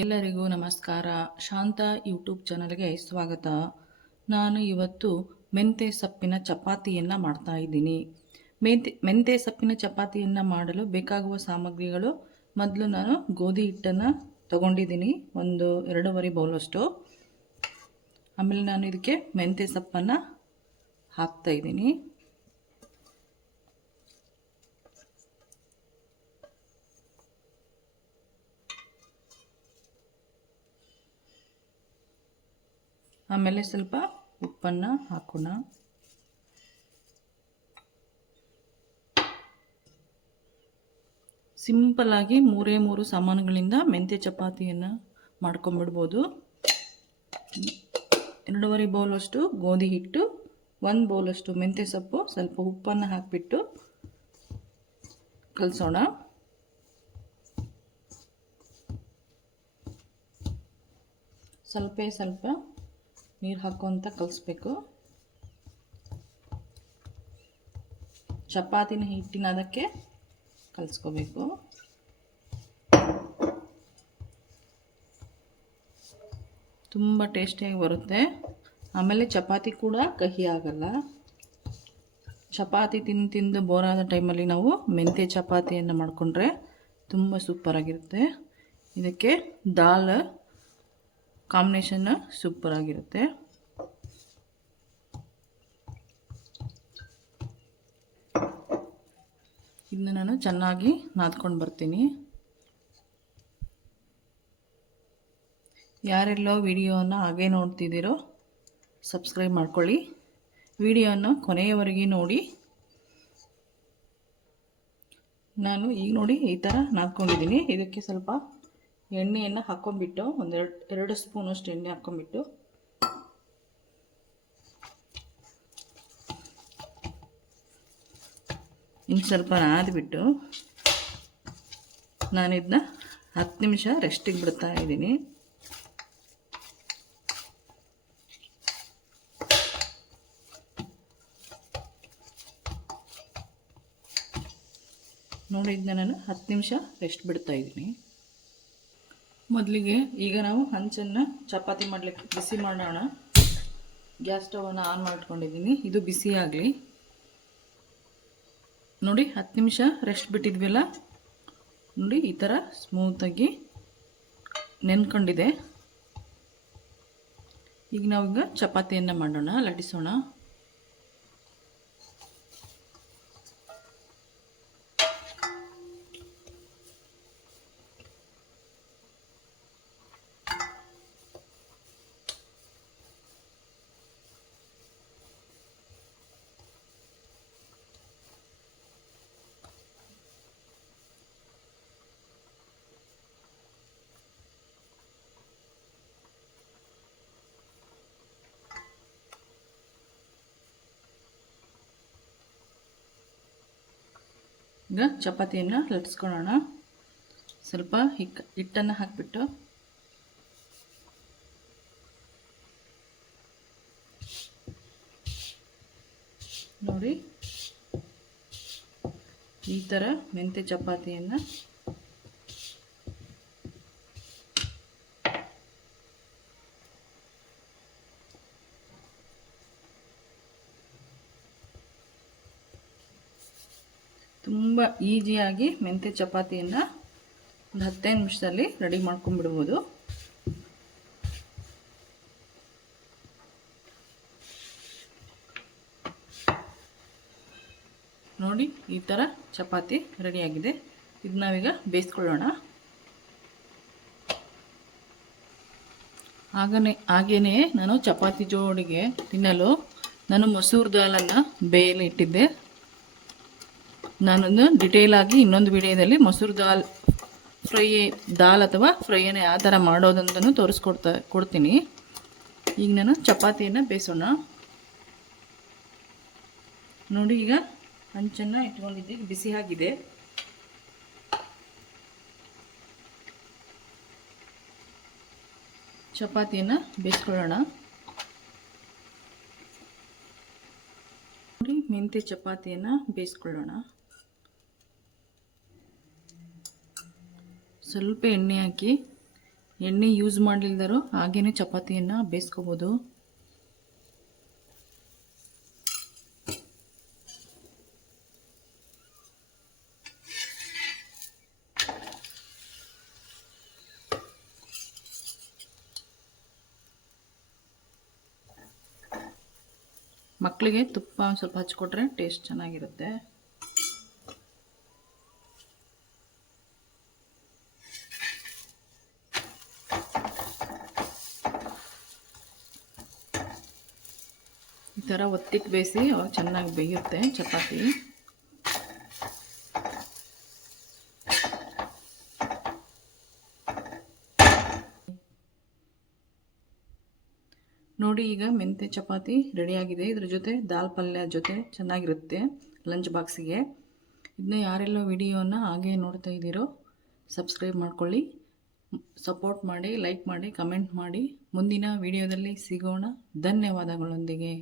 ಎಲ್ಲರಿಗೂ ನಮಸ್ಕಾರ. ಶಾಂತ ಯೂಟ್ಯೂಬ್ ಚಾನಲ್ಗೆ ಸ್ವಾಗತ. ನಾನು ಇವತ್ತು ಮೆಂತ್ಯ ಸೊಪ್ಪಿನ ಚಪಾತಿಯನ್ನು ಮಾಡ್ತಾ ಇದ್ದೀನಿ. ಮೆಂತ್ಯ ಸೊಪ್ಪಿನ ಚಪಾತಿಯನ್ನು ಮಾಡಲು ಬೇಕಾಗುವ ಸಾಮಗ್ರಿಗಳು, ಮೊದಲು ನಾನು ಗೋಧಿ ಹಿಟ್ಟನ್ನು ತಗೊಂಡಿದ್ದೀನಿ, ಒಂದು 2.5 ಬೌಲಷ್ಟು. ಆಮೇಲೆ ನಾನು ಇದಕ್ಕೆ ಮೆಂತ್ಯ ಸೊಪ್ಪನ್ನು ಹಾಕ್ತಾ ಇದ್ದೀನಿ. ಆಮೇಲೆ ಸ್ವಲ್ಪ ಉಪ್ಪನ್ನು ಹಾಕೋಣ. ಸಿಂಪಲ್ಲಾಗಿ 3 ಸಾಮಾನುಗಳಿಂದ ಮೆಂತ್ಯ ಚಪಾತಿಯನ್ನು ಮಾಡ್ಕೊಂಬಿಡ್ಬೋದು. 2.5 ಬೌಲಷ್ಟು ಗೋಧಿ ಹಿಟ್ಟು, 1 ಬೌಲಷ್ಟು ಮೆಂತ್ಯ ಸೊಪ್ಪು, ಸ್ವಲ್ಪ ಉಪ್ಪನ್ನು ಹಾಕಿಬಿಟ್ಟು ಕಲಸೋಣ. ಸ್ವಲ್ಪ ನೀರು ಹಾಕೋಂತ ಕಲಿಸ್ಬೇಕು. ಚಪಾತಿನ ಹಿಟ್ಟಿನ ಅದಕ್ಕೆ ಕಲಿಸ್ಕೋಬೇಕು. ತುಂಬ ಟೇಸ್ಟಿಯಾಗಿ ಬರುತ್ತೆ. ಆಮೇಲೆ ಚಪಾತಿ ಕೂಡ ಕಹಿ ಆಗಲ್ಲ. ಚಪಾತಿ ತಿಂದು ಬೋರಾದ ಟೈಮಲ್ಲಿ ನಾವು ಮೆಂತ್ಯ ಚಪಾತಿಯನ್ನು ಮಾಡಿಕೊಂಡ್ರೆ ತುಂಬ ಸೂಪರಾಗಿರುತ್ತೆ. ಇದಕ್ಕೆ ದಾಲ್ ಕಾಂಬಿನೇಷನ್ ಸೂಪರಾಗಿರುತ್ತೆ. ಇದನ್ನ ನಾನು ಚೆನ್ನಾಗಿ ನಾದ್ಕೊಂಡು ಬರ್ತೀನಿ. ಯಾರೆಲ್ಲೋ ವಿಡಿಯೋವನ್ನು ಹಾಗೆ ನೋಡ್ತಿದ್ದೀರೋ ಸಬ್ಸ್ಕ್ರೈಬ್ ಮಾಡ್ಕೊಳ್ಳಿ. ವಿಡಿಯೋನ ಕೊನೆಯವರೆಗೆ ನೋಡಿ. ನಾನು ಈಗ ನೋಡಿ ಈ ಥರ ನಾದ್ಕೊಂಡಿದ್ದೀನಿ. ಇದಕ್ಕೆ ಸ್ವಲ್ಪ ಎಣ್ಣೆಯನ್ನು ಹಾಕ್ಕೊಂಬಿಟ್ಟು, 2 ಸ್ಪೂನಷ್ಟು ಎಣ್ಣೆ ಹಾಕ್ಕೊಂಬಿಟ್ಟು ಇನ್ನು ಸ್ವಲ್ಪ ನಾದ್ಬಿಟ್ಟು ನಾನು ಇದನ್ನ 10 ನಿಮಿಷ ರೆಸ್ಟಿಗೆ ಬಿಡ್ತಾ ಇದ್ದೀನಿ. ನೋಡಿ, ಇದನ್ನ ನಾನು 10 ನಿಮಿಷ ರೆಸ್ಟ್ ಬಿಡ್ತಾ ಇದ್ದೀನಿ. ಮೊದಲಿಗೆ ಈಗ ನಾವು ಹಂಚನ್ನು ಚಪಾತಿ ಮಾಡಲಿಕ್ಕೆ ಬಿಸಿ ಮಾಡೋಣ. ಗ್ಯಾಸ್ ಸ್ಟವನ್ನು ಆನ್ ಮಾಡ್ಕೊಂಡಿದ್ದೀನಿ. ಇದು ಬಿಸಿ ಆಗಲಿ. ನೋಡಿ, 10 ನಿಮಿಷ ರೆಸ್ಟ್ ಬಿಟ್ಟಿದ್ವಲ್ಲ, ನೋಡಿ ಈ ಥರ ಸ್ಮೂತಾಗಿ ನೆನ್ಕೊಂಡಿದೆ. ಈಗ ನಾವೀಗ ಚಪಾತಿಯನ್ನು ಮಾಡೋಣ, ಲಟ್ಟಿಸೋಣ. ಈಗ ಚಪಾತಿಯನ್ನು ಲಟ್ಟಿಸ್ಕೊಳ್ಳೋಣ. ಸ್ವಲ್ಪ ಹಿಟ್ಟನ್ನು ಹಾಕಿಬಿಟ್ಟು ನೋಡಿ ಈ ಥರ ಮೆಂತ್ಯ ಚಪಾತಿಯನ್ನು ತುಂಬ ಈಸಿಯಾಗಿ ಮೆಂತ್ಯ ಚಪಾತಿಯನ್ನು ಒಂದು 15 ನಿಮಿಷದಲ್ಲಿ ರೆಡಿ ಮಾಡ್ಕೊಂಡ್ಬಿಡ್ಬೋದು. ನೋಡಿ, ಈ ಥರ ಚಪಾತಿ ರೆಡಿಯಾಗಿದೆ. ಇದು ನಾವೀಗ ಬೇಯಿಸ್ಕೊಳ್ಳೋಣ. ಹಾಗೆಯೇ ನಾನು ಚಪಾತಿ ಜೋಡಿಗೆ ತಿನ್ನಲು ನಾನು ಮಸೂರ್ ದಾಲನ್ನು ಬೇಯಲು ಇಟ್ಟಿದ್ದೆ. ನಾನೊಂದು ಡಿಟೇಲಾಗಿ ಇನ್ನೊಂದು ವಿಡಿಯೋದಲ್ಲಿ ಮಸೂರ್ ದಾಲ್ ಅಥವಾ ಫ್ರೈಯನ್ನು ಯಾವ ಥರ ಮಾಡೋದಂತಲೂ ಕೊಡ್ತೀನಿ. ಈಗ ನಾನು ಚಪಾತಿಯನ್ನು ಬೇಯಿಸೋಣ. ನೋಡಿ, ಈಗ ಹಂಚನ್ನು ಇಟ್ಕೊಂಡಿದ್ದೆ, ಬಿಸಿ ಆಗಿದೆ. ಚಪಾತಿಯನ್ನು ಬೇಯಿಸ್ಕೊಳ್ಳೋಣ. ನೋಡಿ, ಮೆಂತ್ಯ ಚಪಾತಿಯನ್ನು ಬೇಯಿಸ್ಕೊಳ್ಳೋಣ. ಸ್ವಲ್ಪ ಎಣ್ಣೆ ಹಾಕಿ ಎಣ್ಣೆ ಯೂಸ್ ಮಾಡಲಿಲ್ದರೂ ಹಾಗೇ ಚಪಾತಿಯನ್ನು ಬೇಯಿಸ್ಕೋಬೋದು. ಮಕ್ಕಳಿಗೆ ತುಪ್ಪ ಸ್ವಲ್ಪ ಹಚ್ಕೊಟ್ರೆ ಟೇಸ್ಟ್ ಚೆನ್ನಾಗಿರುತ್ತೆ. ಈ ಥರ ಒತ್ತಿಟ್ಟು ಬೇಯಿಸಿ ಅವಾಗ ಚೆನ್ನಾಗಿ ಬೇಯುತ್ತೆ ಚಪಾತಿ. ನೋಡಿ, ಈಗ ಮೆಂತ್ಯ ಚಪಾತಿ ರೆಡಿಯಾಗಿದೆ. ಇದ್ರ ಜೊತೆ ದಾಲ್ ಪಲ್ಯ ಜೊತೆ ಚೆನ್ನಾಗಿರುತ್ತೆ ಲಂಚ್ ಬಾಕ್ಸಿಗೆ. ಇದನ್ನ ಯಾರೆಲ್ಲ ವಿಡಿಯೋನ ಹಾಗೆ ನೋಡ್ತಾ ಇದ್ದೀರೋ ಸಬ್ಸ್ಕ್ರೈಬ್ ಮಾಡ್ಕೊಳ್ಳಿ, ಸಪೋರ್ಟ್ ಮಾಡಿ, ಲೈಕ್ ಮಾಡಿ, ಕಮೆಂಟ್ ಮಾಡಿ. ಮುಂದಿನ ವಿಡಿಯೋದಲ್ಲಿ ಸಿಗೋಣ. ಧನ್ಯವಾದಗಳೊಂದಿಗೆ.